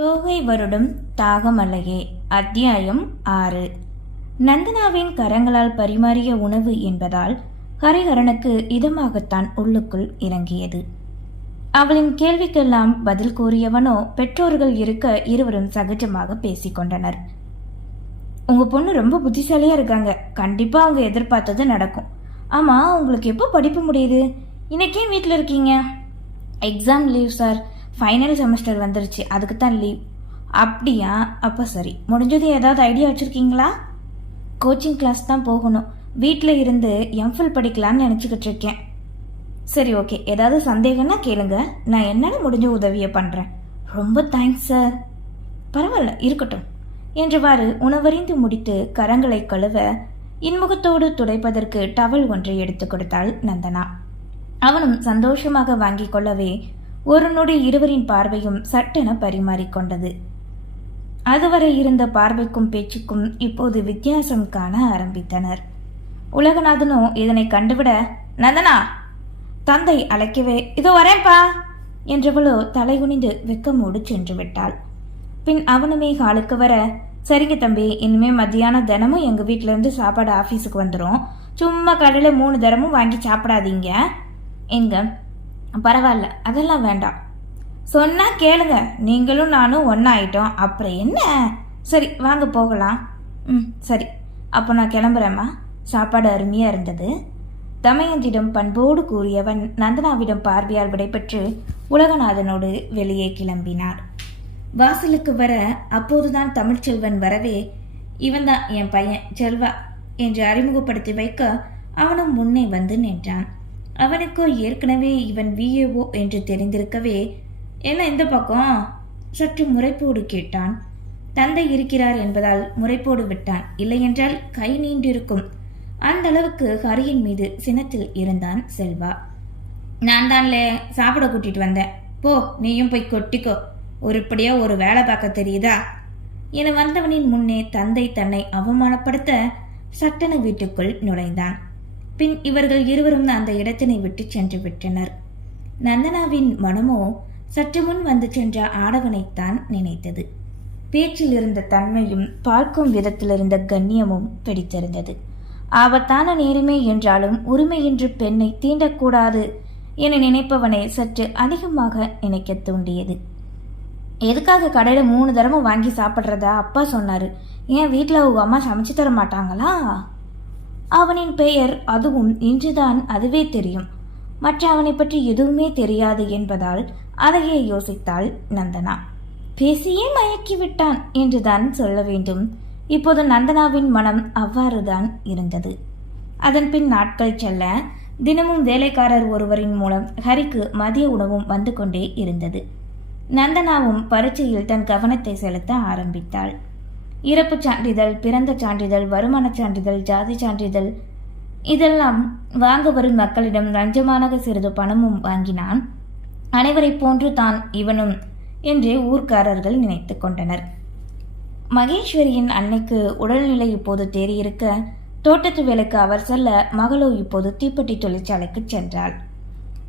தோகை வருடம் தாகமலையே அத்தியாயம் ஆறு. நந்தனாவின் கரங்களால் பரிமாறிய உணவு என்பதால் ஹரிஹரனுக்கு இதமாகத்தான் உள்ளுக்குள் இறங்கியது. அவளின் கேள்விக்கெல்லாம் பதில் கூறியவனோ பெற்றோர்கள் இருக்க இருவரும் சகஜமாக பேசிக்கொண்டனர் உங்க பொண்ணு ரொம்ப புத்திசாலியா இருக்காங்க. கண்டிப்பா அவங்க எதிர்பார்த்தது நடக்கும். ஆமா உங்களுக்கு எப்போ படிப்பு முடியுது? இன்னைக்கே வீட்டில் இருக்கீங்க? Exam leave sir final semester வந்துருச்சு. அதுக்கு தான் லீவ் அப்படியா? அப்போ சரி. முடிஞ்சது ஏதாவது ஐடியா வச்சுருக்கீங்களா? கோச்சிங் கிளாஸ் தான் போகணும். வீட்டில் இருந்து எம்ஃபில் படிக்கலான்னு நினச்சிக்கிட்டு இருக்கேன். சரி ஓகே ஏதாவது சந்தேகம்னா கேளுங்க. நான் என்னால் முடிஞ்ச உதவியை பண்ணுறேன் ரொம்ப தேங்க்ஸ் சார் பரவாயில்ல இருக்கட்டும். என்றவாறு உணவறிந்து முடித்து கரங்களை கழுவ இன்முகத்தோடு துடைப்பதற்கு டவல் ஒன்றை எடுத்து கொடுத்தாள் நந்தனா. அவனும் சந்தோஷமாக வாங்கிக் கொள்ளவே ஒரு நொடி இருவரின் பார்வையும் சட்டென பரிமாறிக்கொண்டது அதுவரை இருந்த பார்வைக்கும் பேச்சுக்கும் இப்போது வித்தியாசம் காண ஆரம்பித்தனர். உலகநாதனோ இதனை கண்டுவிட நந்தனா தந்தை அழைக்கவே இதோ வரேன்பா! என்றவளோ தலைகுனிந்து வெக்கமோடு சென்று விட்டாள் பின் அவனுமே ஹாலுக்கு வர சரிங்க தம்பி இனிமே மத்தியானம் தினமும் எங்கள் வீட்டிலேருந்து சாப்பாடு ஆஃபீஸுக்கு வந்துடும் சும்மா கடையில் மூணு தரமும் வாங்கி சாப்பிடாதீங்க. எங்க பரவாயில்ல அதெல்லாம் வேண்டாம். சொன்னால் கேளுங்க நீங்களும் நானும் ஒன்றாயிட்டோம் அப்புறம் என்ன? சரி வாங்க போகலாம். ம் சரி. அப்போ நான் கிளம்புறேம்மா. சாப்பாடு அருமையாக இருந்தது. தமயந்திடம் பண்போடு கூறியவன் நந்தனாவிடம் பார்வையால் விடைபெற்று உலகநாதனோடு வெளியே கிளம்பினார். வாசலுக்கு வர அப்போதுதான் தமிழ்ச்செல்வன் வரவே இவன்தான் என் பையன் செல்வா என்று அறிமுகப்படுத்தி வைக்க அவனும் முன்னே வந்து நின்றான். அவனுக்கோ ஏற்கனவே இவன் விஏஓ என்று தெரிந்திருக்கவே என்ன இந்த பக்கம்? சற்று முறைப்போடு கேட்டான். தந்தை இருக்கிறார் என்பதால் முறைப்போடு விட்டான். இல்லையென்றால் கை நீண்டிருக்கும். அந்த அளவுக்கு ஹரியின் மீது சினத்தில் இருந்தான் செல்வா. நான் தான்லே சாப்பிட கூட்டிட்டு வந்தேன். போ நீயும் போய் கொட்டிக்கோ. உருப்படியா ஒரு வேலை பார்க்க தெரியுதா? என வந்தவனின் முன்னே தந்தை தன்னை அவமானப்படுத்த சட்டன வீட்டுக்குள் நுழைந்தான். பின் இவர்கள் இருவரும் அந்த இடத்தினை விட்டு சென்று விட்டனர். நந்தனாவின் மனமோ சற்று முன் வந்து சென்ற ஆடவனைத்தான் நினைத்தது. பேச்சில் இருந்த தன்மையும் பார்க்கும் விதத்தில் இருந்த கண்ணியமும் பிடித்திருந்தது. ஆபத்தான நேருமே என்றாலும் உரிமையின்றி பெண்ணை தீண்டக்கூடாது என நினைப்பவனை சற்று அதிகமாக நினைக்க தூண்டியது. எதுக்காக கடையில் மூணு தடவை வாங்கி சாப்பிட்றதா? அப்பா சொன்னார். ஏன் வீட்டில் உங்கள் அம்மா சமைச்சு தர மாட்டாங்களா அவனின் பெயர் அதுவும் இன்றுதான் அதுவே தெரியும். மற்ற அவனை பற்றி எதுவுமே தெரியாது என்பதால் அதையே யோசித்தாள் நந்தனா. பேசியே மயக்கி விட்டான் என்றுதான் சொல்ல வேண்டும். இப்போது நந்தனாவின் மனம் அவ்வாறுதான் இருந்தது. அதன் பின் நாட்கள் செல்ல தினமும் வேலைக்காரர் ஒருவரின் மூலம் ஹரிக்கு மதிய உணவும் வந்து கொண்டே இருந்தது. நந்தனாவும் பரீட்சையில் தன் கவனத்தை செலுத்த ஆரம்பித்தாள். இறப்புச் சான்றிதழ் பிறந்த சான்றிதழ் வருமான சான்றிதழ் ஜாதி சான்றிதழ். இதெல்லாம் வாங்க வரும் மக்களிடம் லஞ்சமாக சிறிது பணமும் வாங்கினான். அனைவரைப் போன்று தான் இவனும் என்றே ஊர்க்காரர்கள் நினைத்து கொண்டனர். மகேஸ்வரியின் அன்னைக்கு உடல்நிலை இப்போது தேறியிருக்க தோட்டத்து வேலைக்கு அவர் செல்ல மகளோ இப்போது தீப்பெட்டி தொழிற்சாலைக்கு சென்றாள்.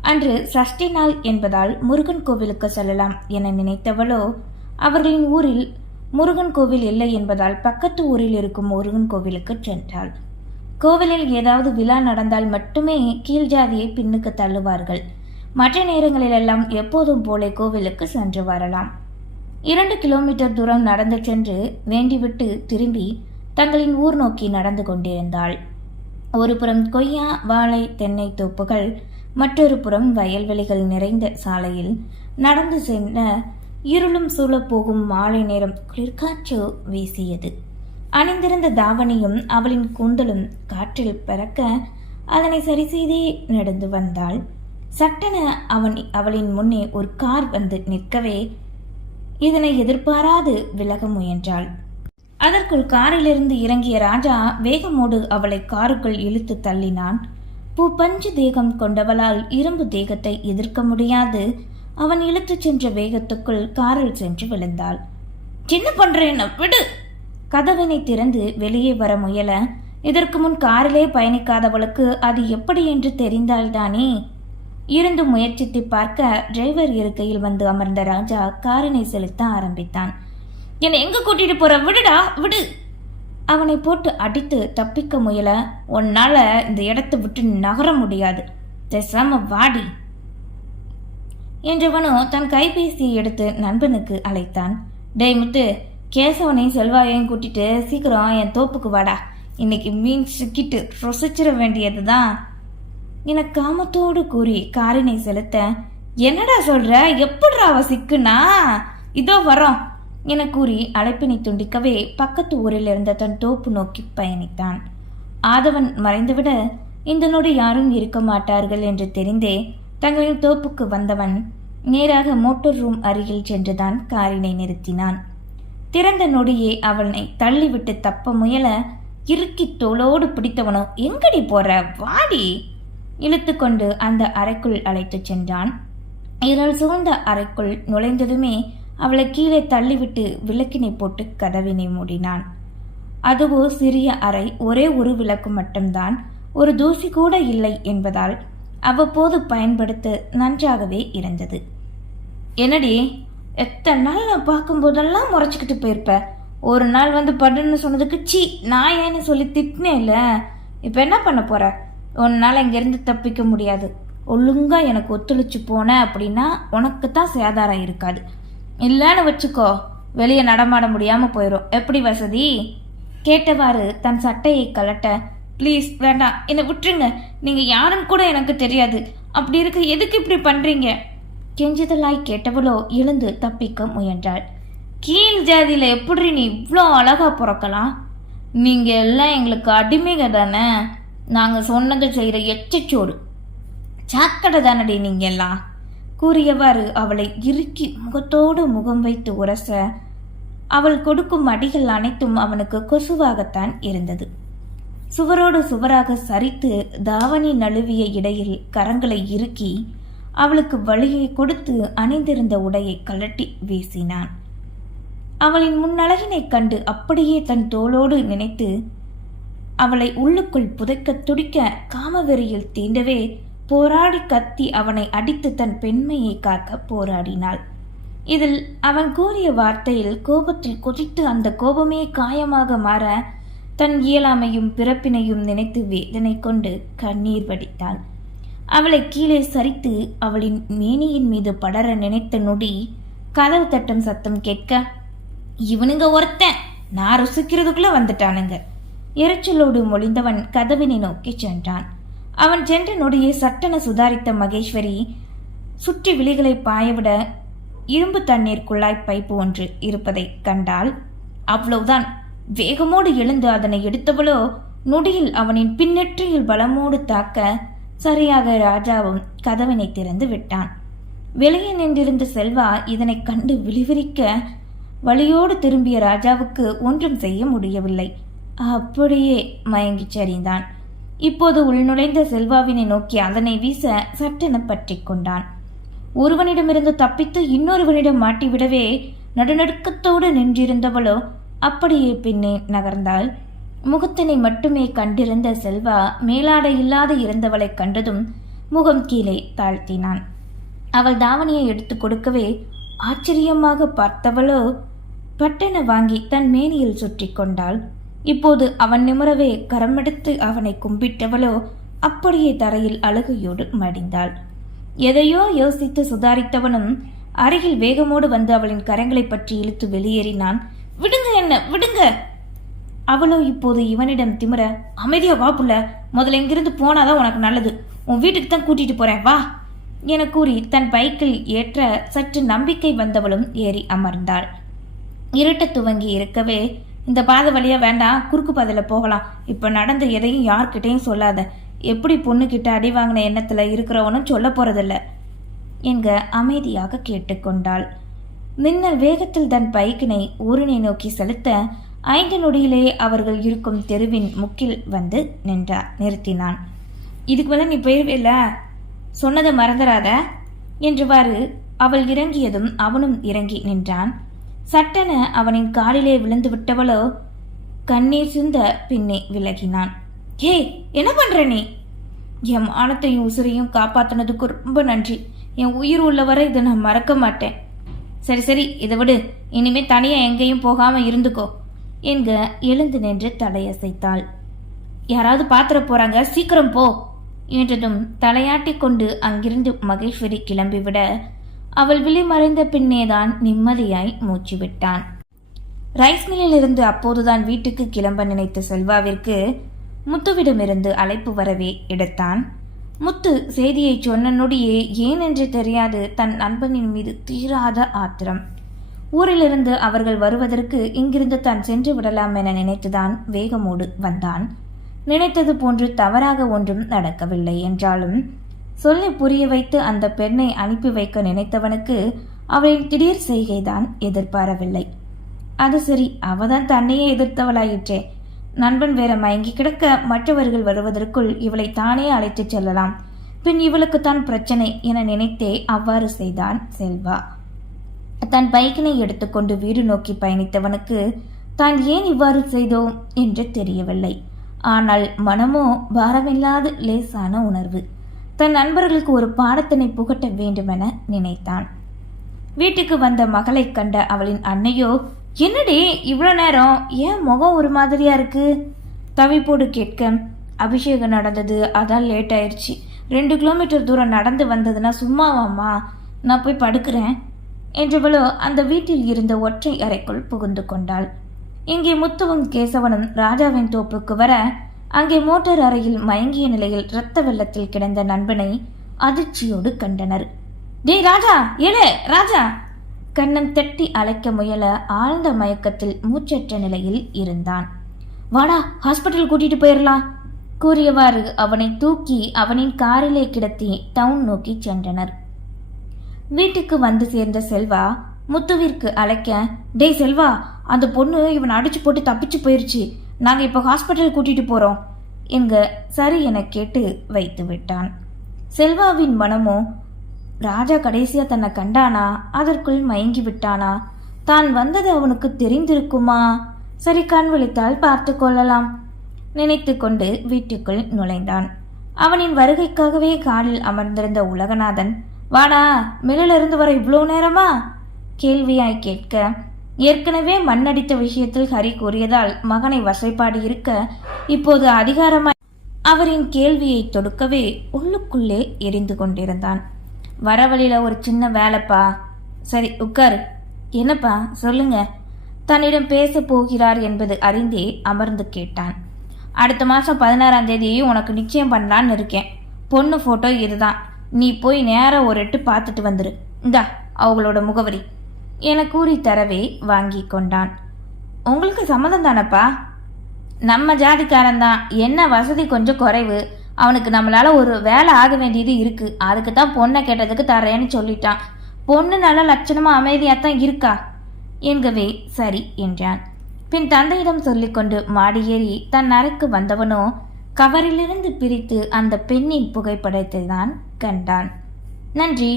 அன்று சஷ்டி நாள் என்பதால் முருகன் கோவிலுக்கு செல்லலாம் என நினைத்தவளோ அவர்களின் ஊரில் முருகன் கோவில் இல்லை என்பதால் பக்கத்து ஊரில் இருக்கும் முருகன் கோவிலுக்கு சென்றாள். கோவிலில் ஏதாவது விழா நடந்தால் மட்டுமே கீழ் ஜாதியை பின்னுக்கு தள்ளுவார்கள். மற்ற நேரங்களிலெல்லாம் எப்போதும் போல கோவிலுக்கு சென்று வரலாம். இரண்டு கிலோமீட்டர் தூரம் நடந்து சென்று வேண்டிவிட்டு திரும்பி தங்களின் ஊர் நோக்கி நடந்து கொண்டிருந்தாள். ஒரு புறம் கொய்யா வாழை தென்னை தோப்புகள் மற்றொரு புறம் வயல்வெளிகள் நிறைந்த சாலையில் நடந்து சென்ற இருளும் சூழப் போகும் மாலை நேரம் குளிர்காற்று வீசியது. அணிந்திருந்த தாவணியும் அவளின் கூந்தலும் காற்றில் பறக்க அதனை சரி செய்தே நடந்து வந்தாள். சட்டென அவன் அவளின் முன்னே ஒரு கார் வந்து நிற்கவே இதனை எதிர்பாராது விலக முயன்றாள். அதற்குள் காரிலிருந்து இறங்கிய ராஜா வேகமோடு அவளை காருக்குள் இழுத்து தள்ளினான். பூ பஞ்சு தேகம் கொண்டவளால் இரும்பு தேகத்தை எதிர்க்க முடியாது. அவன் இழுத்துச் சென்ற வேகத்துக்குள் காரில் சென்று விழுந்தாள். என்ன பண்றேன் விடு! கதவினை திறந்து வெளியே வர முயல இதற்கு முன் காரிலே பயணிக்காதவளுக்கு அது எப்படி என்று தெரிந்தால்தானே இருந்து முயற்சித்து பார்க்க டிரைவர் இருக்கையில் வந்து அமர்ந்த ராஜா காரினை செலுத்த ஆரம்பித்தான். என்னை எங்க கூட்டிட்டு போற? விடுடா விடு! அவனை போட்டு அடித்து தப்பிக்க முயல உன்னால இந்த இடத்தை விட்டு நகர முடியாது. பேசாம வாடி. என்றவனோ தன் கைபேசியை எடுத்து நண்பனுக்கு அழைத்தான். டேய் முத்து கேசவனையும் செல்வாயையும் கூட்டிட்டு சீக்கிரம் என் தோப்புக்கு வாடா. இன்னைக்கு மீன் சிக்கிட்டு ருசிச்சிட வேண்டியதுதான். என காமத்தோடு கூறி காரினை செலுத்த என்னடா சொல்ற? எப்படிரா அவ சிக்குனா? இதோ வரோம். என கூறி அழைப்பினை துண்டிக்கவே பக்கத்து ஊரில் இருந்த தன் தோப்பு நோக்கி பயணித்தான். ஆதவன் மறைந்துவிட இந்த நொடி யாரும் இருக்க மாட்டார்கள் என்று தெரிந்தே தங்களின் தோப்புக்கு வந்தவன் நேராக மோட்டர் ரூம் அருகில் சென்றுதான் காரினை நிறுத்தினான். திறந்த நொடியே அவனை தள்ளிவிட்டு தப்ப முயல இறுக்கி தோளோடு பிடித்தவனோ எங்கடி போற? வாடி! இழுத்துக்கொண்டு அந்த அறைக்குள் அழைத்துச் சென்றான். இருள் சூழ்ந்த அறைக்குள் நுழைந்ததுமே அவளை கீழே தள்ளிவிட்டு விளக்கினை போட்டு கதவினை மூடினான். அதுவோ சிறிய அறை ஒரே ஒரு விளக்கு மட்டும்தான் ஒரு தூசி கூட இல்லை என்பதால் அவ்வப்போது பயன்படுத்த நன்றாகவே இருந்தது. என்னடி எத்தனை நாள் நான் பார்க்கும்போதெல்லாம் முறைச்சிக்கிட்டு போயிருப்ப? ஒரு நாள் வந்து படுன்னு சொன்னதுக்கு சி நான் ஏன்னு சொல்லி திட்டினேன்ல இப்போ என்ன பண்ண போற? உன்னால் இங்கேருந்து தப்பிக்க முடியாது. ஒழுங்காக எனக்கு ஒத்துழைச்சு போன அப்படின்னா உனக்கு தான் சேதாரம் இருக்காது. இல்லைன்னு வச்சுக்கோ வெளியே நடமாட முடியாமல் போயிடும் எப்படி வசதி? கேட்டவாறு தன் சட்டையை கலட்ட ப்ளீஸ் வேண்டாம். என்னை விட்டுருங்க. நீங்கள் யாருன்னு கூட எனக்கு தெரியாது. அப்படி இருக்க எதுக்கு இப்படி பண்ணுறீங்க கெஞ்சுதலாய் கேட்டவளோ எழுந்து தப்பிக்க முயன்றாள். கீழ் ஜாதியில் எப்படி நீ இவ்வளோ அழகா பிறக்கலாம்? நீங்கள் எல்லாம் எங்களுக்கு அடிமைக தானே? நாங்கள் சொன்னது செய்கிற எச்சச்சோடு. சாக்கடை தானடி நீங்கள் எல்லாம்? கூறியவாறு அவளை இறுக்கி முகத்தோடு முகம் வைத்து உரச அவள் கொடுக்கும் அடிகள் அனைத்தும் அவனுக்கு கொசுவாகத்தான் இருந்தது. சுவரோடு சுவராக சரித்து தாவணி நழுவிய இடையில் கரங்களை இறுக்கி அவளுக்கு வழியை கொடுத்து அணிந்திருந்த உடையை கழட்டி வீசினான். அவளின் முன்னழகினைக் கண்டு அப்படியே தன் தோளோடு நினைத்து அவளை உள்ளுக்குள் புதைக்க துடிக்க காமவெறியில் தீண்டவே போராடி கத்தி அவனை அடித்து தன் பெண்மையை காக்க போராடினாள். இதில் அவன் கூறிய வார்த்தையில் கோபத்தில் கொதித்து அந்த கோபமே காயமாக மாற தன் இயலாமையும் பிறப்பினையும் நினைத்து வேதனை கொண்டு கண்ணீர் வடித்தாள். அவளை கீழே சரித்து அவளின் மேனியின் மீது படர நினைத்த நொடி கதவு தட்டும் சத்தம் கேட்க இவனுங்க ஒருத்தன். நான் ருசிக்கிறதுக்குள்ள வந்துட்டானுங்க. எரிச்சலோடு மொழிந்தவன் கதவினை நோக்கி சென்றான். அவன் சென்ற நொடியை சட்டென சுதாரித்த மகேஸ்வரி சுற்றி விழிகளை பாயவிட இரும்பு தண்ணீர் குழாய் பைப்பு ஒன்று இருப்பதை கண்டால் அவ்வளவுதான். வேகமோடு எழுந்து அதனை எடுத்தவளோ நொடியில் அவனின் பின்னெற்றியில் பலமோடு தாக்க சரியாக ராஜாவும் கதவினை திறந்து விட்டான். வெளியே நின்றிருந்த செல்வா இதனை கண்டு விழிவிரிக்க வழியோடு திரும்பிய ராஜாவுக்கு ஒன்றும் செய்ய முடியவில்லை. அப்படியே மயங்கிச் சரிந்தான். இப்போது உள்நுழைந்த செல்வாவினை நோக்கி அதனை வீச சட்டென பற்றி கொண்டான். ஒருவனிடமிருந்து தப்பித்து இன்னொருவனிடம் மாட்டிவிடவே நடுநடுக்கத்தோடு நின்றிருந்தவளோ அப்படியே பின்னே நகர்ந்தாள். முகத்தினை மட்டுமே கண்டிருந்த செல்வா மேலாடை இல்லாது இருந்தவளை கண்டதும் முகம் கீழே தாழ்த்தினான். அவள் தாவணியை எடுத்து கொடுக்கவே ஆச்சரியமாக பார்த்தவளோ பட்டென வாங்கி தன் மேனியில் சுற்றி கொண்டாள். இப்போது அவன் நிமிரவே கரமெடுத்து அவனை கும்பிட்டவளோ அப்படியே தரையில் அழுகையோடு மடிந்தாள். எதையோ யோசித்து சுதாரித்தவனும் அருகில் வேகமோடு வந்து அவளின் கரங்களை பற்றி இழுத்து வெளியேறினான். என்ன? விடுங்க. அவளோ இப்போது இவனிடம் திமிர அமைதியா வா புள்ள. முதல்ல இங்கிருந்து போனாதான் உனக்கு நல்லது. உன் வீட்டுக்கு தான் கூட்டிட்டு போறேன். வா. என கூறி தன் பைக்கில் ஏற்ற சற்று நம்பிக்கை வந்தவளும் ஏறி அமர்ந்தாள். இருட்ட துவங்கி இருக்கவே இந்த பாதை வழியா வேண்டாம். குறுக்கு பாதையில் போகலாம். இப்போ நடந்த எதையும் யார்கிட்டையும் சொல்லாத. எப்படி பொண்ணுக்கிட்ட அடி வாங்கின எண்ணத்தில் இருக்கிறவனும் சொல்ல போறதில்ல. என்க அமைதியாக கேட்டுக்கொண்டாள். மின்னல் வேகத்தில் தன் பைக்கினை ஊரினை நோக்கி செலுத்த ஐந்து நொடியிலே அவர்கள் இருக்கும் தெருவின் முக்கில் வந்து நின்றார் நிறுத்தினான். இதுக்கு மேலே நீ போயிருவேல சொன்னதை மறந்துடாத என்றவாறு அவள் இறங்கியதும் அவனும் இறங்கி நின்றான். சட்டென அவனின் காலிலே விழுந்து விட்டவளோ கண்ணீர் சிந்த பின்னே விலகினான். ஹே என்ன பண்ற நீ? என் மானத்தையும் உசுரையும் காப்பாத்தினதுக்கு ரொம்ப நன்றி. என் உயிர் உள்ளவரை இதை நான் மறக்க மாட்டேன். சரி சரி இதை விடு. இனிமே தனியாக எங்கேயும் போகாமல் இருந்துக்கோ. என்க எழுந்து நின்று தலையசைத்தாள். யாராவது பாத்திர போகிறாங்க சீக்கிரம் போ என்றதும் தலையாட்டி கொண்டு அங்கிருந்து மகேஸ்வரி கிளம்பிவிட அவள் விழி மறைந்த பின்னேதான் நிம்மதியாய் மூச்சு விட்டான் ரைஸ் மில்லிலிருந்து அப்போதுதான் வீட்டுக்கு கிளம்ப நினைத்த செல்வாவிற்கு முத்துவிடமிருந்து அழைப்பு வரவே எடுத்தான். முத்து செய்தியை சொன்ன நொடியே ஏன் என்று தெரியாது தன் நண்பனின் மீது தீராத ஆத்திரம். ஊரிலிருந்து அவர்கள் வருவதற்கு இங்கிருந்து தான் சென்று விடலாம் என நினைத்துதான் வேகமோடு வந்தான். நினைத்தது போன்று தவறாக ஒன்றும் நடக்கவில்லை என்றாலும் சொல்லி புரிய வைத்து அந்த பெண்ணை அனுப்பி வைக்க நினைத்தவனுக்கு அவளின் திடீர் செய்கைதான் எதிர்பாரவில்லை. அது சரி அவதான் தன்னையே எதிர்த்தவளாயிற்றே. நண்பன் வேற மயங்கி கிடக்க மற்றவர்கள் வருவதற்குள் இவளை தானே அழைத்துச் செல்லலாம். பின் இவளுக்குத்தான் பிரச்சனை என நினைத்தே அவ்வாறு செய்தான் செல்வா. தன் பைக்கினை எடுத்துக்கொண்டு வீடு நோக்கி பயணித்தவனுக்கு தான் ஏன் இவ்வாறு செய்தோம்? என்று தெரியவில்லை. ஆனால் மனமோ பாரமில்லாத லேசான உணர்வு. தன் நண்பர்களுக்கு ஒரு பாடத்தினை புகட்ட வேண்டுமென நினைத்தான். வீட்டுக்கு வந்த மகளைக் கண்ட அவளின் அன்னையோ என்னடி இவ்வளோ நேரம்? ஏன் முகம் ஒரு மாதிரியா இருக்கு? தவிப்போடு கேட்க. அபிஷேகம் நடந்தது. அதான் லேட் ஆயிடுச்சு ரெண்டு கிலோமீட்டர் தூரம் நடந்து வந்ததுன்னா சும்மாவாம்மா? நான் போய் படுக்கிறேன். என்றவளோ அந்த வீட்டில் இருந்த ஒற்றை அறைக்குள் புகுந்து கொண்டாள். இங்கே முத்துவும் கேசவனும் ராஜாவின் தோப்புக்கு வர அங்கே மோட்டார் அறையில் மயங்கிய நிலையில் இரத்த வெள்ளத்தில் கிடந்த நண்பனை அதிர்ச்சியோடு கண்டனர். டேய் ராஜா! ஏழு ராஜா! கண்ணன் தட்டி அழைக்க முயல ஆழ்ந்த மயக்கத்தில் மூச்சற்ற நிலையில் இருந்தான். வாடா ஹாஸ்பிட்டல் கூட்டிட்டு போயிடலாம் கூறியவாறு அவனை தூக்கி அவனின் காரிலே கிடத்தி டவுன் நோக்கி சென்றனர். வீட்டுக்கு வந்து சேர்ந்த செல்வா முத்துவிற்கு அழைக்க டேய் செல்வா அந்த பொண்ணு இவன் அடிச்சு போட்டு தப்பிச்சு போயிருச்சு. நாங்க இப்போ ஹாஸ்பிட்டல் கூட்டிட்டு போறோம். என்க சரி என கேட்டு வைத்து விட்டான். செல்வாவின் மனமோ ராஜா கடைசியா தன்னை கண்டானா? அதற்குள் மயங்கி விட்டானா? தான் வந்தது அவனுக்கு தெரிந்திருக்குமா? சரி கண் விழித்தால் பார்த்து கொள்ளலாம். நினைத்து கொண்டு வீட்டுக்குள் நுழைந்தான். அவனின் வருகைக்காகவே காலில் அமர்ந்திருந்த உலகநாதன் வாடா மில்லிலிருந்து வர இவ்வளோ நேரமா? கேள்வியாய் கேட்க ஏற்கனவே மண்ணடித்த விஷயத்தில் ஹரி கூறியதால் மகனை வசைப்பாடு இருக்க இப்போது அதிகாரமாய் அவரின் கேள்வியை தொடுக்கவே உள்ளுக்குள்ளே எரிந்து கொண்டிருந்தான். வர வழியில் ஒரு சின்ன வேலைப்பா. சரி உட்காரு என்னப்பா சொல்லுங்க. தன்னிடம் பேச போகிறார் என்பது அறிந்தே அமர்ந்து கேட்டான். அடுத்த மாதம் பதினாறாம் தேதி உனக்கு நிச்சயம் பண்ணலான்னு இருக்கேன். பொண்ணு ஃபோட்டோ இதுதான். நீ போய் நேராக ஒரு எட்டு பார்த்துட்டு வந்துரு. இந்தா அவங்களோட முகவரி. என கூறி தரவே வாங்கி கொண்டான். உங்களுக்கு சம்மதம் தானப்பா? நம்ம ஜாதிக்காரன் தான் என்ன வசதி கொஞ்சம் குறைவு. அவனுக்கு நம்மளால் ஒரு வேலை ஆக வேண்டியது இருக்குது அதுக்கு தான் பொண்ணை கேட்டதுக்கு தரேன்னு சொல்லிட்டான். பொண்ணு நல்லா லட்சணமாக அமைதியாக தான் இருக்கா? என்கவே சரி என்றான். பின் தந்தையிடம் சொல்லிக்கொண்டு மாடியேறி ஏறி தன் அறைக்கு வந்தவனோ கவரிலிருந்து பிரித்து அந்த பெண்ணின் புகைப்படத்தை தான் கண்டான். நன்றி.